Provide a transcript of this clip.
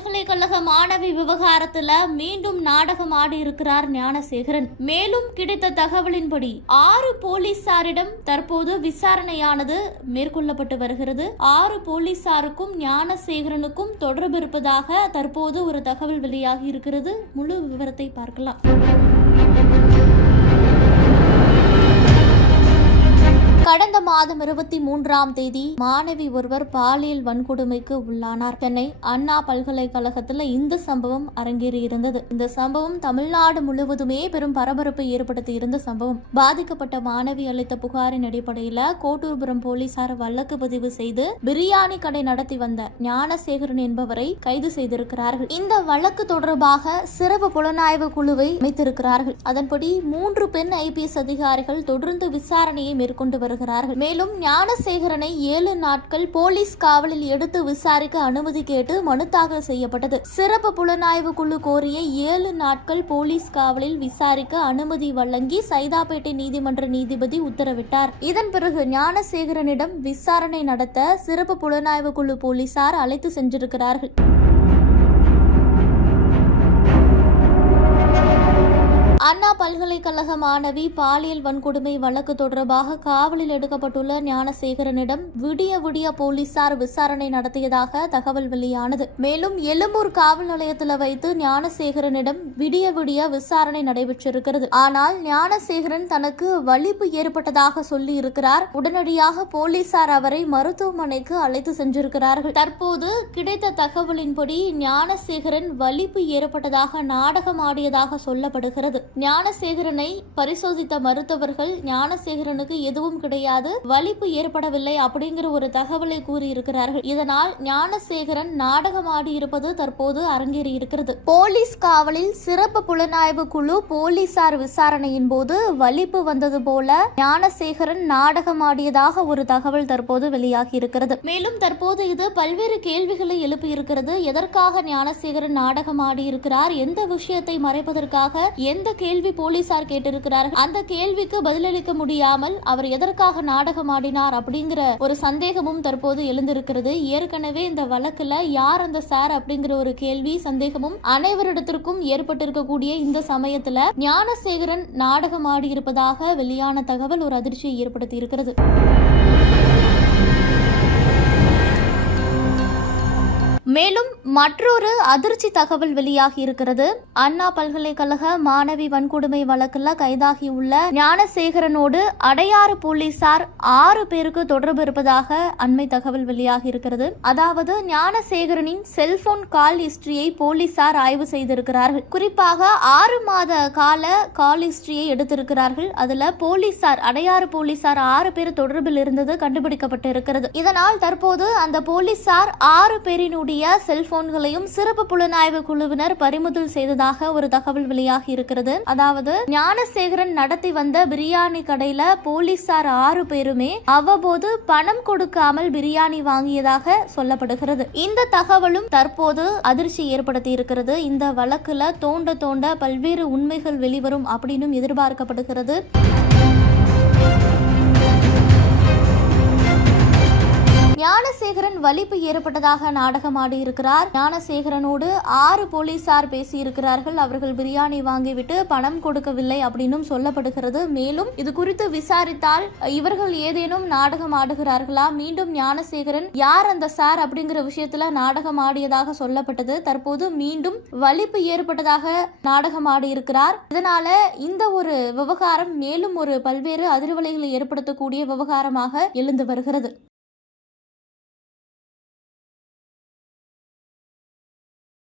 பல்கலைக்கழக மாணவி விவகாரத்துல மீண்டும் நாடகம் ஆடி இருக்கிறார் ஞானசேகரன். மேலும் கிடைத்த தகவலின்படி ஆறு போலீசாரிடம் தற்போது விசாரணையானது மேற்கொள்ளப்பட்டு வருகிறது. ஆறு போலீசாருக்கும் ஞானசேகரனுக்கும் தொடர்பு இருப்பதாக தற்போது ஒரு தகவல் வெளியாகி இருக்கிறது. முழு விவரத்தை பார்க்கலாம். கடந்த மாதம் இருபத்தி மூன்றாம் தேதி மாணவி ஒருவர் பாலியல் வன்கொடுமைக்கு உள்ளானார். சென்னை அண்ணா பல்கலைக்கழகத்தில் இந்த சம்பவம் அரங்கேறி இருந்தது இந்த சம்பவம் தமிழ்நாடு முழுவதுமே பெரும் பரபரப்பை ஏற்படுத்தி இருந்த சம்பவம். பாதிக்கப்பட்ட மாணவி அளித்த புகாரின் அடிப்படையில் கோட்டூர்புரம் போலீசார் வழக்கு பதிவு செய்து பிரியாணி கடை நடத்தி வந்த ஞானசேகரன் என்பவரை கைது செய்திருக்கிறார்கள். இந்த வழக்கு தொடர்பாக சிறப்பு புலனாய்வு குழுவை அமைத்திருக்கிறார்கள். அதன்படி மூன்று பெண் ஐபிஎஸ் அதிகாரிகள் தொடர்ந்து விசாரணையை மேற்கொண்டு வருகிறார்கள். மேலும் ஞானசேகரனை ஏழு நாட்கள் போலீஸ் காவலில் எடுத்து விசாரிக்க அனுமதி கேட்டு மனு தாக்கல் செய்யப்பட்டது. சிறப்பு புலனாய்வு குழு கோரிய ஏழு நாட்கள் போலீஸ் காவலில் விசாரிக்க அனுமதி வழங்கி சைதாப்பேட்டை நீதிமன்ற நீதிபதி உத்தரவிட்டார். இதன் பிறகு ஞானசேகரனிடம் விசாரணை நடத்த சிறப்பு புலனாய்வு குழு போலீசார் அழைத்து சென்றிருக்கிறார்கள். அண்ணா பல்கலைக்கழக மாணவி பாலியல் வன்கொடுமை வழக்கு தொடர்பாக காவலில் எடுக்கப்பட்டுள்ள ஞானசேகரனிடம் விடிய விடிய போலீசார் விசாரணை நடத்தியதாக தகவல் வெளியானது. மேலும் எழும்பூர் காவல் நிலையத்தில் வைத்து ஞானசேகரனிடம் விடிய விடிய விசாரணை நடைபெற்றிருக்கிறது. ஆனால் ஞானசேகரன் தனக்கு வலிப்பு ஏற்பட்டதாக சொல்லி இருக்கிறார் உடனடியாக போலீசார் அவரை மருத்துவமனைக்கு அழைத்து சென்றிருக்கிறார்கள். தற்போது கிடைத்த தகவலின்படி ஞானசேகரன் வலிப்பு ஏற்பட்டதாக நாடகமாடியதாக சொல்லப்படுகிறது. ஞானசேகரனை பரிசோதித்த மருத்துவர்கள் ஞானசேகரனுக்கு எதுவும் கிடையாது வலிப்பு ஏற்படவில்லை அப்படிங்கிற ஒரு தகவலை கூறியிருக்கிறார்கள். இதனால் ஞானசேகரன் நாடகமாடி இருப்பது தற்போது அரங்கேறி இருக்கிறது. போலீஸ் காவலில் சிறப்பு புலனாய்வு குழு போலீசார் விசாரணையின் போது வலிப்பு வந்தது போல ஞானசேகரன் நாடகமாடியதாக ஒரு தகவல் தற்போது வெளியாகி இருக்கிறது. மேலும் தற்போது இது பல்வேறு கேள்விகளை எழுப்பியிருக்கிறது. எதற்காக ஞானசேகரன் நாடகமாடி இருக்கிறார்? எந்த விஷயத்தை மறைப்பதற்காக எந்த கேள்வி போலீசார் கேட்டிருக்கிறார்கள். அந்த கேள்விக்கு பதிலளிக்க முடியாமல் அவர் எதற்காக நாடகம் ஆடினார் அப்படிங்கிற ஒரு சந்தேகமும் தற்போது எழுந்திருக்கிறது. ஏற்கனவே இந்த வழக்குல யார் அந்த சார் அப்படிங்கிற ஒரு கேள்வி சந்தேகமும் அனைவரிடத்திற்கும் ஏற்பட்டிருக்கக்கூடிய இந்த சமயத்துல ஞானசேகரன் நாடகம் ஆடியிருப்பதாக வெளியான தகவல் ஒரு அதிர்ச்சியை ஏற்படுத்தி இருக்கிறது மேலும் மற்றொரு அதிர்ச்சி தகவல் வெளியாகி இருக்கிறது. அண்ணா பல்கலைக்கழக மாணவி வன்கொடுமை வழக்கில் கைதாகியுள்ள ஞானசேகரனோடு அடையாறு போலீசார் ஆறு பேருக்கு தொடர்பு இருப்பதாக அண்மை தகவல் வெளியாகி இருக்கிறது. அதாவது ஞானசேகரனின் செல்போன் கால் ஹிஸ்டரியை போலீசார் ஆய்வு செய்திருக்கிறார்கள். குறிப்பாக ஆறு மாத கால கால் ஹிஸ்டரியை எடுத்திருக்கிறார்கள். அதுல போலீசார் அடையாறு போலீசார் ஆறு பேர் தொடர்பில் இருந்தது கண்டுபிடிக்கப்பட்டு இருக்கிறது இதனால் தற்போது அந்த போலீசார் ஆறு பேரினுடைய செல்போன்களையும் சிறப்பு புலனாய்வு குழுவினர் பறிமுதல் செய்ததாக ஒரு தகவல் வெளியாகி இருக்கிறது. அதாவது ஞானசேகரன் நடத்தி வந்த பிரியாணி கடையில போலீசார் ஆறு பேருமே அவ்வப்போது பணம் கொடுக்காமல் பிரியாணி வாங்கியதாக சொல்லப்படுகிறது. இந்த தகவலும் தற்போது அதிர்ச்சி ஏற்படுத்தி இருக்கிறது. இந்த வழக்குல தோண்ட தோண்ட பல்வேறு உண்மைகள் வெளிவரும் அப்படின்னும் எதிர்பார்க்கப்படுகிறது. ஞானசேகரன் வலிப்பு ஏற்பட்டதாக நாடகமாடி இருக்கிறார் ஞானசேகரனோடு ஆறு போலீசார் பேசியிருக்கிறார்கள். அவர்கள் பிரியாணி வாங்கிவிட்டு பணம் கொடுக்கவில்லை அப்படின்னும் சொல்லப்படுகிறது. மேலும் இது குறித்து விசாரித்தால் இவர்கள் ஏதேனும் நாடகம் ஆடுகிறார்களா? மீண்டும் ஞானசேகரன் யார் அந்த சார் அப்படிங்கிற விஷயத்துல நாடகம் ஆடியதாக சொல்லப்பட்டது. தற்போது மீண்டும் வலிப்பு ஏற்பட்டதாக நாடகம் ஆடியிருக்கிறார். இதனால இந்த ஒரு விவகாரம் மேலும் ஒரு பல்வேறு அதிர்வலைகளை ஏற்படுத்தக்கூடிய விவகாரமாக எழுந்து வருகிறது.